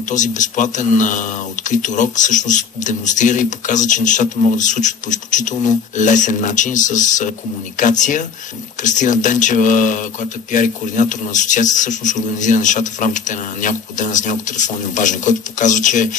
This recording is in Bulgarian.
на този безплатен открит урок всъщност демонстрира и показва, че нещата могат да се случват по изключително лесен начин с комуникация. Кристина Денчева, която е пиар и координатор на асоциацията, всъщност организира нещата в рамките на няколко дена с няколко телефонни обаждания, който показва, че